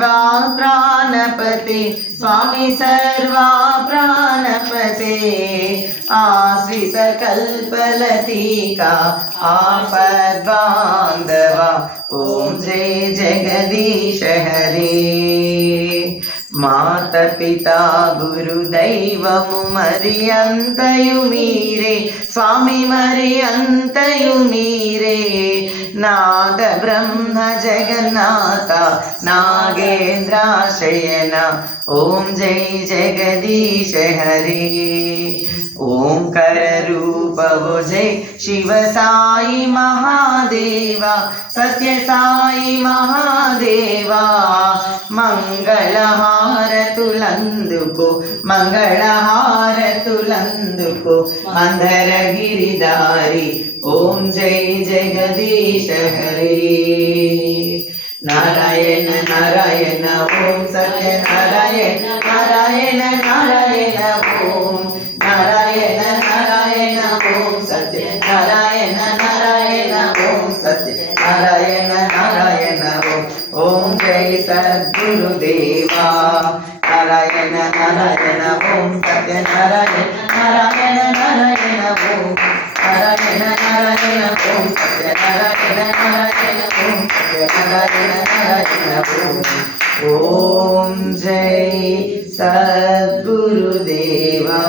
प्राणपते स्वामी सर्वा प्राणपते आश्रितकल्पलतिका आपद्बान्धवा ॐ जय जगदीश हरे मातपिता गुरुदैवमु मरियन्तयु मीरे स्वामी मरियन्तयु मीरे नाद ब्रह्म जगन्नाथ नागेन्द्राशयन ॐ जय जगदीश हरे ओंकार रूप जय शिव साई महादेवा सत्य साई महादेवा मंगलहारतुलंदुको मंगलहारतुलंदुको मंदर गिरिधारी ओम जय जगदीश हरे नारायण नारायण ओम सत्य नारायण नारायण नारायण ओम नारायण नारायण ओम सत्य नारायण नारायण ओम सत्य नारायण नारायण ओम जय सद्गुरुदेवा नारायण नारायण ओम सत्य नारायण नारायण नारायण ओम नारायण नारायण ओम सत्य नारायण नारायण ओम सत्य नारायण नारायण ओम जय सद्गुरुदेवा।